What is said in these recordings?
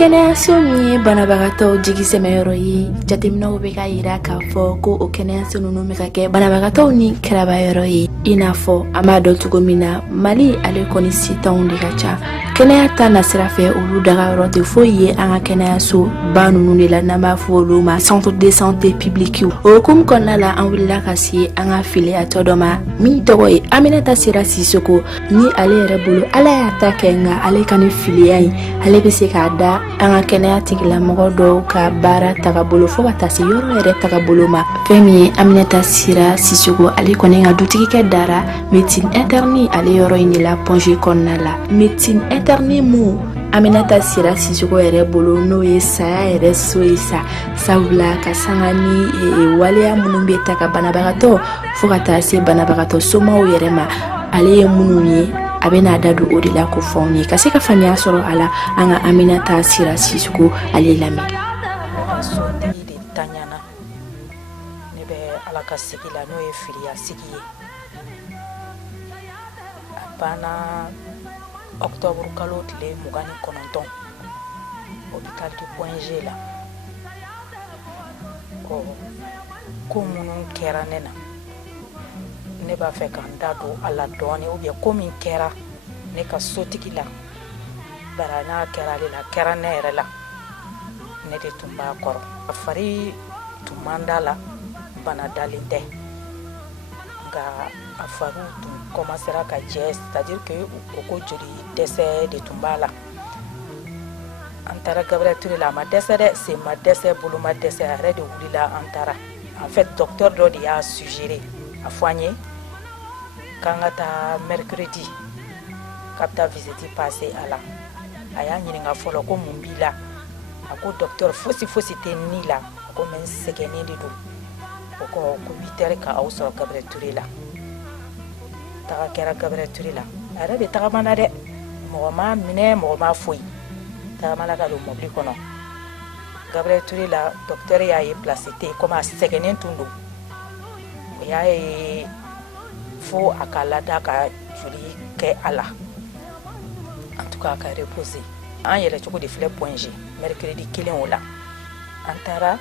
kɛnɛyaso min ye banabagatɔw jigisɛmɛyɔrɔ ye, jateminɛw bɛ ka yira k'a fɔ ko o kɛnɛyaso ninnu bɛ ka kɛ banabagatɔw ni kɛrabayɔrɔ ye. I n'a fɔ an b'a dɔn cogo min na, Mali ale kɔni sitanw de ka ca. Kɛnɛya ta na sira fɛ olu dagayɔrɔ tɛ foyi ye an ka kɛnɛyaso ba ninnu de la n'an b'a fɔ olu ma centre de santé public. O hukumu kɔnɔna la an wulila ka se an ka filiyatɔ dɔ ma min tɔgɔ ye Aminata Sira Sisoko. Ni ale yɛrɛ bolo Ala y'a ta kɛ nka ale ka ni filiya in ale bɛ se k'a da an ka kɛnɛya tigilamɔgɔ dɔw ka baara tagabolo fo ka taa se yɔrɔ yɛrɛ tagabolo ma. Fɛn min ye Aminata Sira Sisoko ale kɔni ka dutigikɛ dara médecine interne ale yɔrɔ in de la Ponge kɔnɔna la. Médecine interne mu Aminata Sira Sisoko yɛrɛ bolo n'o ye saya yɛrɛ so ye sa, sabula ka sanga ni waleya minnu bɛ ta ka banabagatɔ fo ka taa se banabagatɔ somaw yɛrɛ ma, ale ye minnu ye a bɛ n'a da don o de la ko fɔ anw ye ka se ka faamuya sɔrɔ a la. An ka Aminata Sira Sisoko ale lamɛn. Sotigi de taɲana ne bɛ Ala ka sigi la n'o ye filiya sigi ye. A banna octobre kalo tile 29 hôpital du Ponge la. Ko minnu kɛra ne na ne b'a fɛ k'an da don a la dɔɔni, ou bien ko min kɛra ne ka sotigi la, bara n'a kɛra ale la kɛra ne yɛrɛ la, ne de tun b'a kɔrɔ. A fari tun man d'a la, bana dalen tɛ, nka a fari tun commencera ka jɛ, c'est-à-dire que o ko joli dɛsɛ de tun b'a la. An taara Gabriel Ture la, a ma dɛsɛ dɛ, sen ma dɛsɛ, bolo ma dɛsɛ, a yɛrɛ de wulila an taara. En fait, docteur dɔ de y'a suggéré, a fɔ an ye k'an ka taa mercredi k'a bɛ taa visite passer a la. A y'a ɲininka fɔlɔ ko mun b'i la, a ko docteur fosi tɛ ni la, a ko mais n sɛgɛnnen de don. O ko 8 heures ka aw sɔrɔ Gabriel Ture la. Taga kɛra Gabriel Ture la, a yɛrɛ de tagamana dɛ, mɔgɔ m'a minɛ, mɔgɔ m'a foyi, tagamana ka don mobili kɔnɔ. Gabriel Ture la, docteur y'a ye place tɛ comme a sɛgɛnnen tun don, o y'a ye fo a ka lada ka joli kɛ a la, en tout cas a ka reposer. An yɛlɛ cogo de filɛ Ponge mercredi kelen o la. An taara,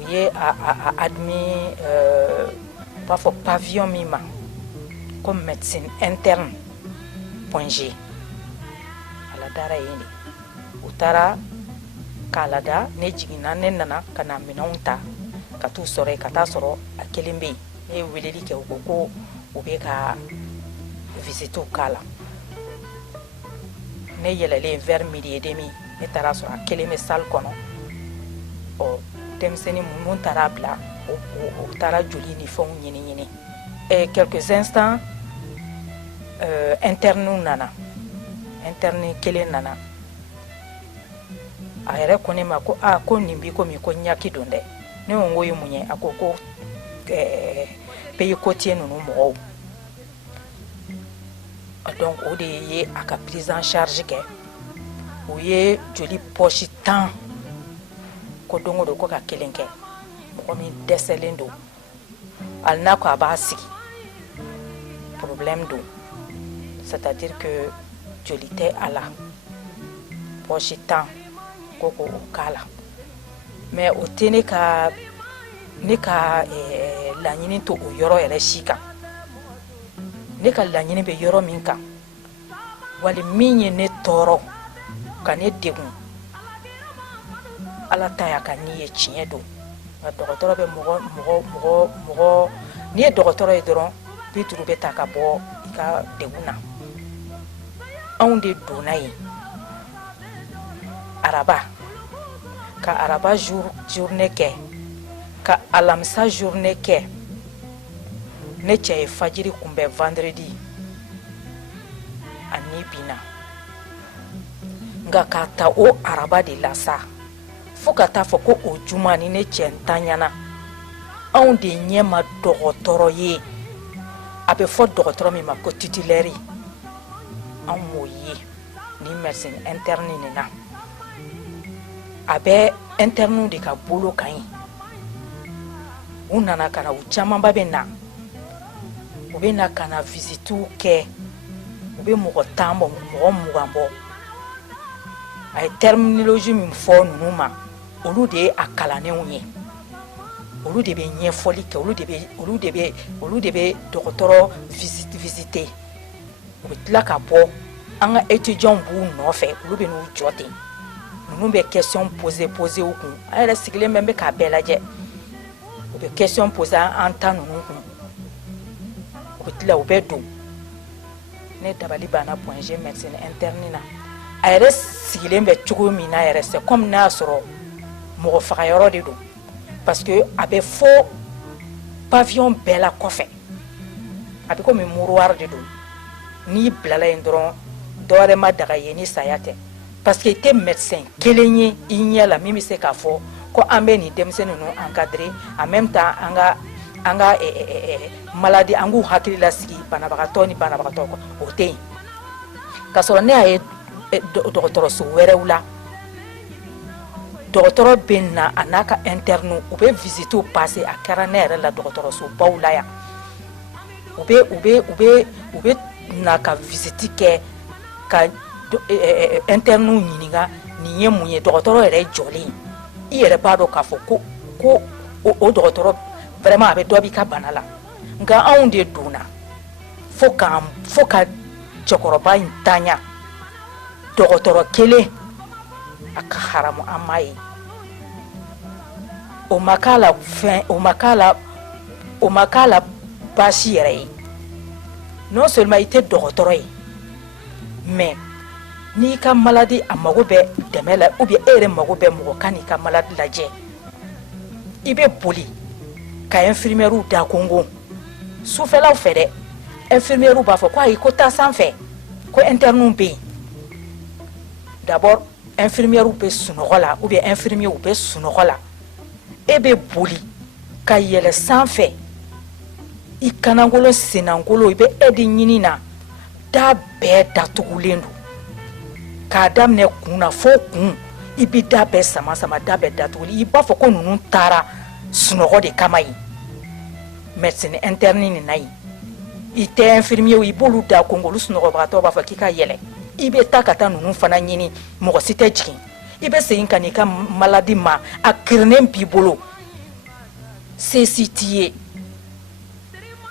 u ye a admis b'a fɔ pavillon min ma comme médecine interne Ponge, a ladara yen de. U taara k'a lada, ne jiginna, ne nana ka na minɛnw ta ka t'u sɔrɔ yen, ka taa sɔrɔ a kelen bɛ yen. Ne ye weleli kɛ, u ko u bɛ ka visitew k'a la. Ne yɛlɛlen vers midi et demi, ne taara sɔrɔ a kelen bɛ salle kɔnɔ. Denmisɛnnin minnu taara bila, u taara joli ni fɛnw ɲini. Quelques instants, interne nana, interne kelen nana. A yɛrɛ ko ne ma ko ko nin bi ko min ko ɲaki don dɛ. Ne ko n ko ye mun ye? A ko pays côtier ninnu mɔgɔw. Donc o de ye a ka prise en charge kɛ. O ye joli poche 10 ko don o don ko ka kelen kɛ. Mɔgɔ min dɛsɛlen don, hali n'a ko a b'a sigi, problème don, c'est-à-dire que joli tɛ a la, poche 10 ko o k'a la. Mais o tɛ ne ka laɲini to o yɔrɔ yɛrɛ si kan. Ne ka laɲini bɛ yɔrɔ min kan, wali min ye ne tɔɔrɔ ka ne degun, Ala ta y'a ka ni ye tiɲɛ don. Nka dɔgɔtɔrɔ bɛ mɔgɔ n'i ye dɔgɔtɔrɔ ye dɔrɔn bi duuru bɛ ta ka bɔ i ka degun na. Anw de donna yen araba, ka araba journée kɛ, ka alamisa journée kɛ. Ne cɛ ye fajiri kunbɛn vendredi ani bina, nka k'a ta o araba de la sa fo ka taa fɔ ko o juma ni ne cɛ ntanyana. Anw de ɲɛ ma dɔgɔtɔrɔ ye, a bɛ fɔ dɔgɔtɔrɔ min ma ko titulaire, anw m'o ye ni médecine interne nin na. A bɛ interne de ka bolo kan ye. U nana ka na, u camanba bɛ na, u bɛ na ka na visitew kɛ, u bɛ mɔgɔ 10 bɔ, mɔgɔ 20 bɔ. a ye terminologie min fɔ ninnu ma olu de ye a kalanenw ye olu de bɛ ɲɛfɔli kɛ olu de bɛ dɔgɔtɔrɔ visiter u bɛ tila ka bɔ an ka étudiants b'u nɔfɛ olu bɛ n'u jɔ ten ninnu bɛ question poser u kun an yɛrɛ sigilen bɛ k'a bɛɛ lajɛ u bɛ question poser an ta ninnu kun u bɛ tila u bɛ don ne dabali banna point G médecine interne na a yɛrɛ sigilen bɛ cogo min na yɛrɛ c'est comme n'a sɔrɔ mɔgɔ faga yɔrɔ de don parce que a bɛ fɔ pavillon bɛɛ la kɔfɛ a bɛ komi mouroir de don n'i bilala yen dɔrɔn dɔwɛrɛ ma daga ye ni saya tɛ parce que i tɛ médecin kelen ye i ɲɛ la min bɛ se k'a fɔ ko an bɛ nin denmisɛnnin ninnu encadrer en même temps an ka maladie an k'u hakili lasigi banabagatɔ ni banabagatɔ o tɛ yen k'a sɔrɔ ne y'a ye dɔgɔtɔrɔso wɛrɛw la dɔgɔtɔrɔ bɛ na a n'a ka interne u bɛ visitew passer a kɛra ne yɛrɛ la dɔgɔtɔrɔsobaw la yan u bɛ na ka visite kɛ ka internew ɲininka nin ye mun ye dɔgɔtɔrɔ yɛrɛ jɔlen i yɛrɛ b'a dɔn k'a fɔ ko o dɔgɔtɔrɔ vraiment a bɛ dɔ b'i ka bana la nka anw de donna fo ka cɛkɔrɔba in tanya dɔgɔtɔrɔ kelen a ka haramu an ma ye o ma k'a la baasi yɛrɛ ye non seulement i tɛ dɔgɔtɔrɔ ye mais n'i ka maladie a mago bɛ dɛmɛ la ou bien e yɛrɛ mago bɛ mɔgɔ ka n'i ka maladie lajɛ i bɛ boli ka infirmières da kongo sufɛlaw fɛ dɛ infirmières b'a fɔ ko ayi ko taa sanfɛ ko internes bɛ yen d'abord infirmières bɛ sunɔgɔ la ou bien infirmiers bɛ sunɔgɔ la e bɛ boli ka yɛlɛ sanfɛ i kanangolo senangolo i bɛ e de ɲini na da bɛɛ datugulen don k'a daminɛ kun na fo kun i bɛ da bɛɛ sama da bɛɛ datuguli i b'a fɔ ko ninnu taara sunɔgɔ de kama yen médecine interne nin na yen i tɛ infirmier i b'olu da kongo olu sunɔgɔbagatɔ b'a fɔ k'i ka yɛlɛ i bɛ taa ka taa ninnu fana ɲini mɔgɔ si tɛ jigin i bɛ segin ka n'i ka maladie ma a kirinen b'i bolo se si t'i ye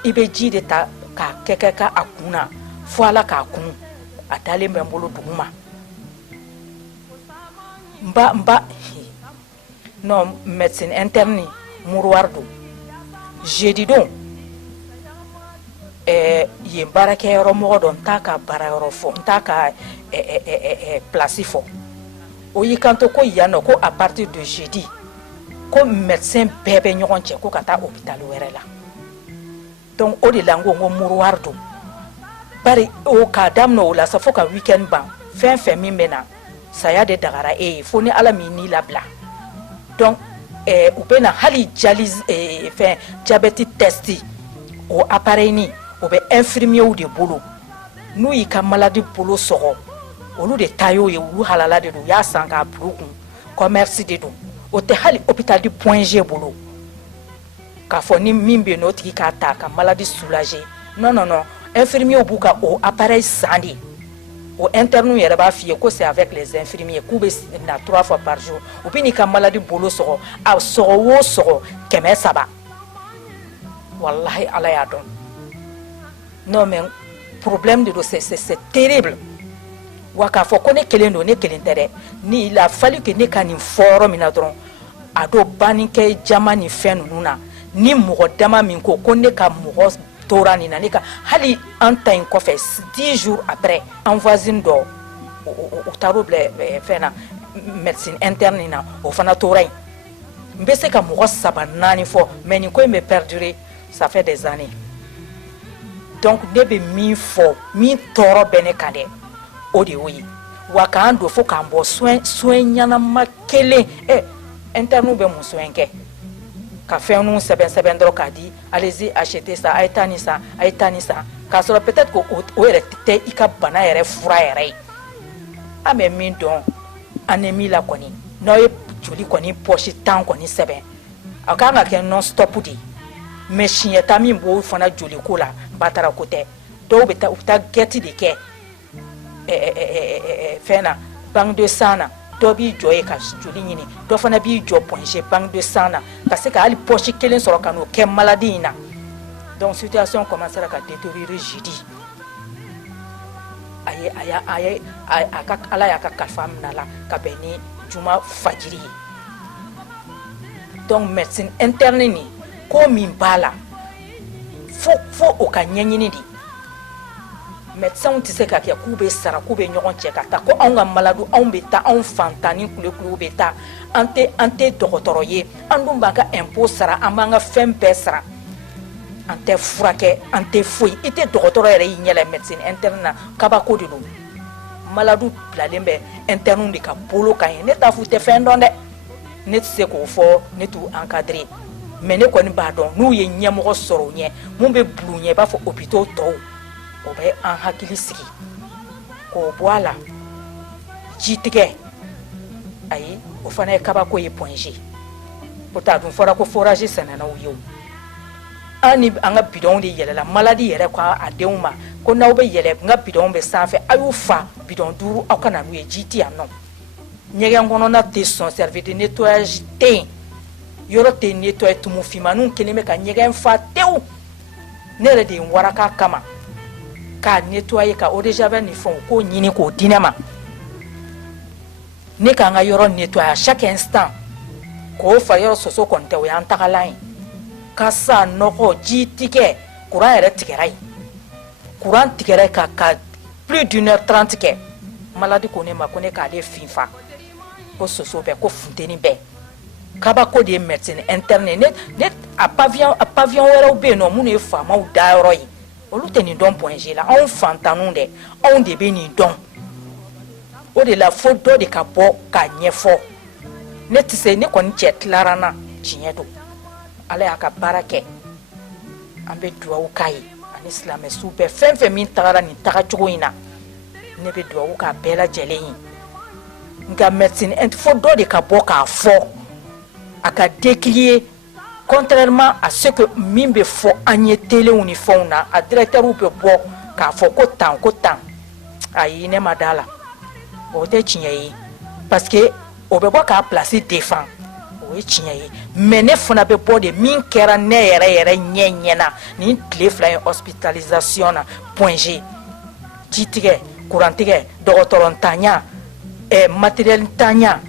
i bɛ ji de ta k'a kɛ ka a kun na fo ala k'a kun a dalen bɛ n bolo dugu ma n ba non médecine interne mouroir don jeudi don yen baarakɛyɔrɔ mɔgɔ dɔ n t'a ka baarayɔrɔ fɔ n t'a ka place fɔ o y'i kanto ko yan nɔ ko à partir de jeudi ko médecin bɛɛ bɛ ɲɔgɔn cɛ ko ka taa hôpital wɛrɛ la donc o de la n ko mouroir don bari o k'a daminɛ o la sa fo ka weekend ban fɛn fɛn min bɛ na saya de dagara e ye fo ni ala m'i ni labila donc u bɛ na hali dialyse fɛn diabète test o appareil ni o bɛ infirmiers de bolo n'u y'i ka maladie bolo sɔgɔ olu de ta y'o ye olu halala de don u y'a san k'a bila u kun commerce de don o tɛ hali hôpital du point G bolo k'a fɔ ni min bɛ yen n'o tigi k'a ta ka maladie soulager non infirmiers b'u ka o appareil san de o interne yɛrɛ b'a f'i ye ko c'est avec les infirmiers k'u bɛ na 3 fois par jour u bɛ n'i ka maladie bolo sɔgɔ a sɔgɔ o sɔgɔ 300 wallahi ala y'a dɔn non mais problème de do c'est terrible wa k'a fɔ ko ne kelen don ne kelen tɛ dɛ ni il a fallu que ne ka nin fɔ yɔrɔ min na dɔrɔn a dɔ bannikɛ jama ni fɛn ninnu na ni mɔgɔ dama min ko ne ka mɔgɔ tora nin na ne ka hali an ta in kɔfɛ 10 jours après an voisine dɔ o taar'o bila fɛn na médecine interne na o fana tora yen n bɛ se ka mɔgɔ 3 4 fɔ mais nin ko in bɛ perdurer ça fait des années donc ne bɛ min fɔ min tɔɔrɔ bɛ ne kan dɛ o de y'o ye wa k'an don fo k'an bɔ soin ɲanama kelen interne bɛ mun soin kɛ ka fɛnw sɛbɛn dɔrɔn k'a di allez-y acheter ça a ye taa ni san a ye taa ni san k'a sɔrɔ peut-être que o yɛrɛ tɛ i ka bana yɛrɛ fura yɛrɛ ye an bɛ min dɔn anémie la kɔni n'aw ye joli kɔni poche 10 kɔni sɛbɛn a kan ka kɛ non stop de mais siɲɛta min b'o fana joli ko la batara ko tɛ dɔw bɛ taa u bɛ taa gɛti de kɛ fɛn na banque de sang na dɔ b'i jɔ ye ka joli ɲini dɔ fana b'i jɔ poinge banque de sang na ka se ka hali poche kelen sɔrɔ ka n'o kɛ maladie in na donc situation commencera ka détériorer jeudi ala y'a ka kalifa minɛ la ka bɛn ni juma fajiri ye donc médecine interne ni ko min b'a la fo o ka ɲɛɲini de médecins tɛ se ka kɛ k'u bɛ sara k'u bɛ ɲɔgɔn cɛ ka taa ko anw ka maladu anw bɛ taa anw fantan ni kulekulu bɛ taa an tɛ dɔgɔtɔrɔ ye an dun b'an ka impôt sara an b'an ka fɛn bɛɛ sara an tɛ furakɛ an tɛ foyi i tɛ dɔgɔtɔrɔ yɛrɛ y'i ɲɛla médecine interne na kabako de don maladu bilalen bɛ interne de ka bolo kan ye ne t'a fɔ u tɛ fɛn dɔn dɛ ne tɛ se k'o fɔ ne t'u encadrer mais ne kɔni b'a dɔn n'u ye ɲɛmɔgɔ sɔrɔ u ɲɛ mun bɛ bulu ɲɛ i b'a fɔ hôpitaux tɔw o bɛ an hakili sigi k'o bɔ a la ji tigɛ ayi o fana ye kabako ye poinge pourtant a dun fɔra ko forage sɛnɛnnaw ye o an ni an ka bidɔnw de yɛlɛla maladi yɛrɛ ko a denw ma ko n'aw bɛ yɛlɛ n ka bidɔnw bɛ sanfɛ a y'u fa bidɔn 5 aw ka na n'u ye ji tɛ yan nɔ ɲɛgɛn kɔnɔna tɛ sɔn service de nettoyage tɛ yen yɔrɔ tɛ nettoyer tumu finmaninw kelen bɛ ka ɲɛgɛn fa tewu ne yɛrɛ de ye n waraka kama k'a nettoyer ka eau de javel ni fɛnw k'o ɲini k'o di ne ma ne k'an ka yɔrɔ nettoyer à chaque instant k'o fara yɔrɔ soso kɔni tɛ o y'an tagalan ye ka sa nɔgɔ ji tigɛ courant yɛrɛ tigɛra yen courant tigɛra ka plus d'1h30 kɛ maladi ko ne ma ko ne k'ale finfa ko soso bɛɛ ko funteni bɛɛ kabako de ye médecine interne ne a pavillon wɛrɛw bɛ yen nɔ minnu ye faamaw dayɔrɔ ye olu tɛ nin dɔn poinge la anw fantannu dɛ anw de bɛ nin dɔn o de la fo dɔ de ka bɔ k'a ɲɛfɔ ne tɛ se ne kɔni cɛ tilara n na tiɲɛ don ala y'a ka baara kɛ an bɛ dugawu k'a ye ani silamɛsiw bɛɛ fɛn fɛn min tagara nin tagacogo in na ne bɛ dugawu k'a bɛɛ lajɛlen ye nka médecine fo dɔ de ka bɔ k'a fɔ a ka décrier contrairement à ce que min bɛ fɔ an ye téléw ni fɛnw na a directeurw bɛ bɔ k'a fɔ ko tan ayi ne ma da la o tɛ tiɲɛ ye parce que o bɛ bɔ k'a place défend o ye tiɲɛ ye mais ne fana bɛ bɔ de min kɛra ne yɛrɛ ɲɛna nin tile 2 ye hospitalisation na poinge ji tigɛ courant tigɛ dɔgɔtɔrɔ ntanya matériel ntanya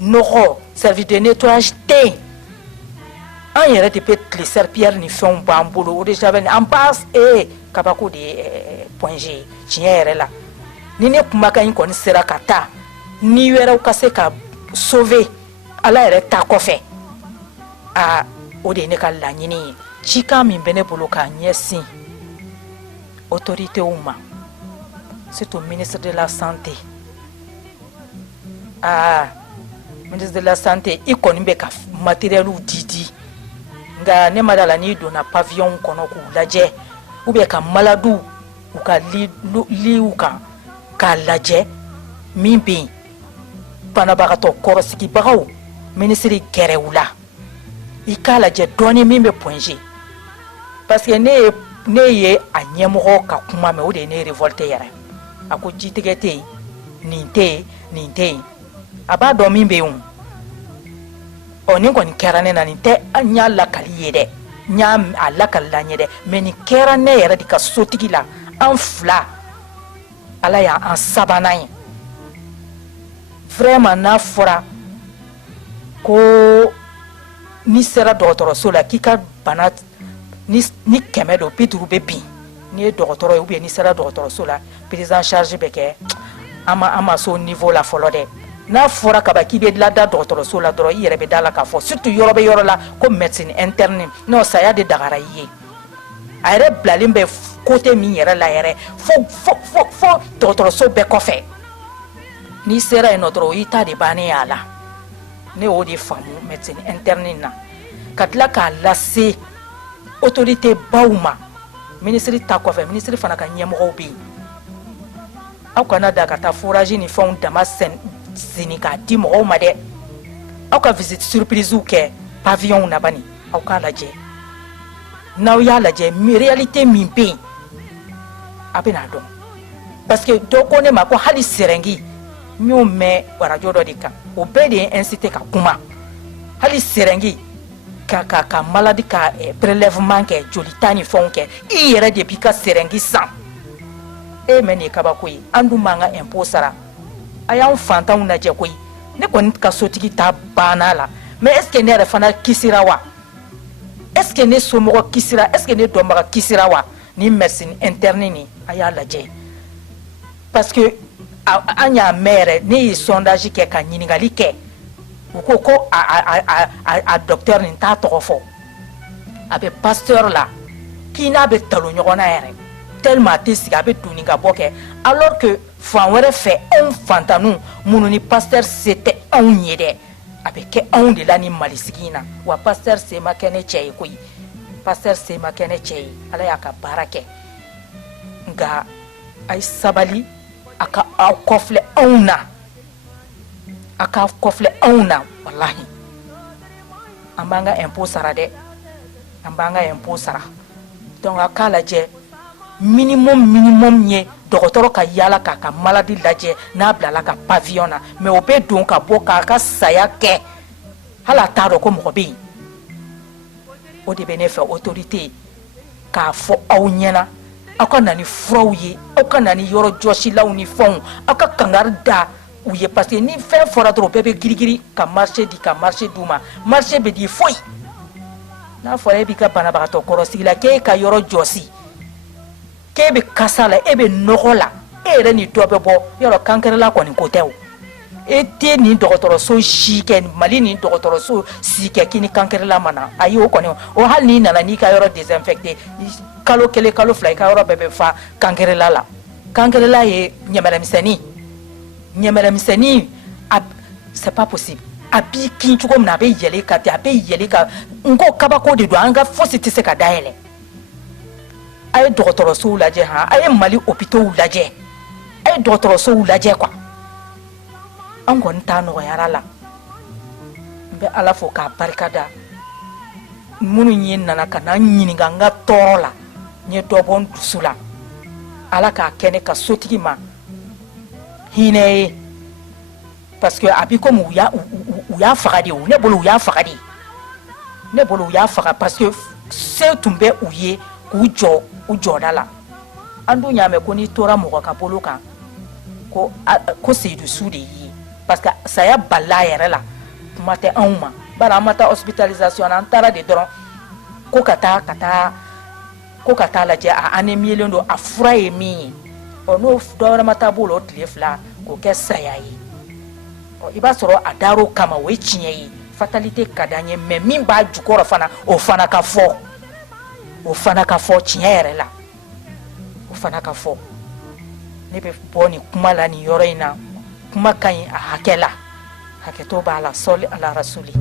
nɔgɔ service de nettoyage tɛ yen an yɛrɛ de bɛ tile serpillère ni fɛnw b'an bolo eau de javel an b'a kabako de ye poinge tiɲɛ yɛrɛ la ni ne kumakan in kɔni sera ka taa ni wɛrɛw ka se ka sauver ala yɛrɛ ta kɔfɛ o de ye ne ka laɲini ye cikan min bɛ ne bolo k'a ɲɛsin autoritéw ma surtout ministre de la santé ministre de la santé i kɔni bɛ ka matérielw di nka ne ma da la n'i donna pavillon kɔnɔ k'u lajɛ ou bien ka maladiw u ka liw kan k'a lajɛ min bɛ yen banabagatɔ kɔrɔsigibagaw ministre gɛrɛw la i k'a lajɛ dɔɔni min bɛ poinge parce que ne ye a ɲɛmɔgɔ ka kuma mɛn o de ye ne révolte yɛrɛ a ko jitigɛ tɛ yen nin tɛ yen a b'a dɔn min bɛ yen o nin kɔni kɛra ne na nin tɛ n y'a lakali ye dɛ n y'a lakalila n ye dɛ mais nin kɛra ne yɛrɛ de ka sotigi la an 2 ala y'an sabanan ye vraiment n'a fɔra ko ni sera dɔgɔtɔrɔso la k'i ka bana ni 100 don 50 bɛ bin ni ye dɔgɔtɔrɔ ye ou bien ni sera dɔgɔtɔrɔso la prise en charge bɛ kɛ an ma so niveau la fɔlɔ dɛ n'a fɔra kaba k'i bɛ lada dɔgɔtɔrɔso la dɔrɔn i yɛrɛ bɛ da la k'a fɔ surtout yɔrɔ bɛ yɔrɔ la ko médecine interne non saya de dagara i ye a yɛrɛ bilalen bɛ côté min yɛrɛ la yɛrɛ fo dɔgɔtɔrɔso bɛɛ kɔfɛ n'i sera yen nɔ dɔrɔn i ta de bannen y'a la ne y'o de faamu médecine interne na ka tila k'a lase autorité baw ma ministre ta kɔfɛ ministre fana ka ɲɛmɔgɔw bɛ yen aw kana da ka taa forage ni fɛnw dama seni k'a di mɔgɔw ma dɛ aw ka visite surprise kɛ pavillon na bani aw k'a lajɛ n'aw y'a lajɛ réalité min bɛ yen a bɛ n'a dɔn parce que dɔ ko ne ma ko hali sɛrɛngi n'yo mɛ radio dɔ de kan o bɛɛ de ye incité ka kuma hali serengi ka maladie ka prélèvement kɛ jolita ni fɛnw kɛ i yɛrɛ de b'i ka serengi san e mɛ nin kabako ye an dun b'an ka impôt sara a y'anw fantanw lajɛ koyi ne kɔni ka sotigi ta banna la mais est ce que ne yɛrɛ fana kisira wa est ce que ne somɔgɔ kisira est ce que ne dɔnbaga kisira wa ni médecine interne ni a y'a lajɛ parce que an y'a mɛn yɛrɛ ne ye sondage kɛ ka ɲininkali kɛ u ko a docteur nin t'a tɔgɔ fɔ a bɛ pasteur la k'i n'a bɛ talo ɲɔgɔn na yɛrɛ tellement a tɛ sigi a bɛ donni ka bɔ kɛ alors que fan wɛrɛ fɛ anw fantanu minnu ni pasteur se tɛ anw ye dɛ a bɛ kɛ anw de la ni malisigi in na wa pasteur se ma kɛ ne cɛ ye koyi pasteur se ma kɛ ne cɛ ye ala y'a ka baara kɛ nka a ye sabali a ka aw kɔfilɛ anw na a ka kɔfilɛ anw na walahi an b'an ka impôt sara dɛ an b'an ka impôt sara donc a k'a lajɛ minimum ye dɔgɔtɔrɔ ka yaala k'a ka maladie lajɛ n'a bilala ka pavillon na mais o bɛ don ka bɔ k'a ka saya kɛ hali a t'a dɔn ko mɔgɔ bɛ yen o de bɛ ne fɛ autorité k'a fɔ aw ɲɛna aw ka na ni furaw ye aw ka na ni yɔrɔ jɔsilaw ni fɛnw aw ka kangari da u ye parce que ni fɛn fɔra dɔrɔn bɛɛ bɛ girigiri ka marché di ka marché d'u ma marché bɛ di foyi n'a fɔra e b'i ka banabagatɔ kɔrɔsigi la k'e ka yɔrɔ jɔsi k'e bɛ kasa la e bɛ nɔgɔ la e yɛrɛ ni dɔ bɛ bɔ yɔrɔ kankɛrɛla kɔni ko tɛ o e tɛ nin dɔgɔtɔrɔso si kɛ Mali nin dɔgɔtɔrɔso si kɛ k'i ni kankɛrɛla ma na ayi o kɔni o hali n'i nana n'i ka yɔrɔ désinfecté kalo kelen kalo fila i ka yɔrɔ bɛɛ bɛ fa kankɛrɛla la kankɛrɛla ye ɲɛmɛrɛmisɛnnin c'est pas possible a b'i kin cogo min na a bɛ yɛlɛ ka ten a bɛ yɛlɛ ka n ko kabako de don an ka fosi tɛ se ka dayɛlɛ a ye dɔgɔtɔrɔsow lajɛ han a ye Mali hôpitaux lajɛ a ye dɔgɔtɔrɔsow lajɛ quoi an kɔni t'a nɔgɔyara la n bɛ ala fo k'a barikada minnu ye nana ka na ɲininka n ka tɔɔrɔ la n ye dɔ bɔ n dusu la ala k'a kɛ ne ka sotigi ma hinɛ ye parce que a b'i comme u y'a faga de ne bolo u y'a faga de ne bolo u y'a faga parce que se tun bɛ u ye k'u jɔ u jɔda la an dun y'a mɛn ko n'i tora mɔgɔ ka bolo kan ko Seydou Su de y'i parce que saya balila yɛrɛ la kuma tɛ anw ma bari an ma taa hospitalisation na an taara de dɔrɔn ko ka taa lajɛ a anémielen don a fura ye min ye n'o dɔwɛrɛ ma taa b'o la o tile fila k'o kɛ saya ye i b'a sɔrɔ a dar'o kama o ye tiɲɛ ye fatalité ka d'an ye mais min b'a jukɔrɔ fana o fana ka fɔ tiɲɛ yɛrɛ la o fana ka fɔ ne bɛ bɔ nin kuma la nin yɔrɔ in na kuma ka ɲi a hakɛ la hakɛto b'a la sɔli ala rasuli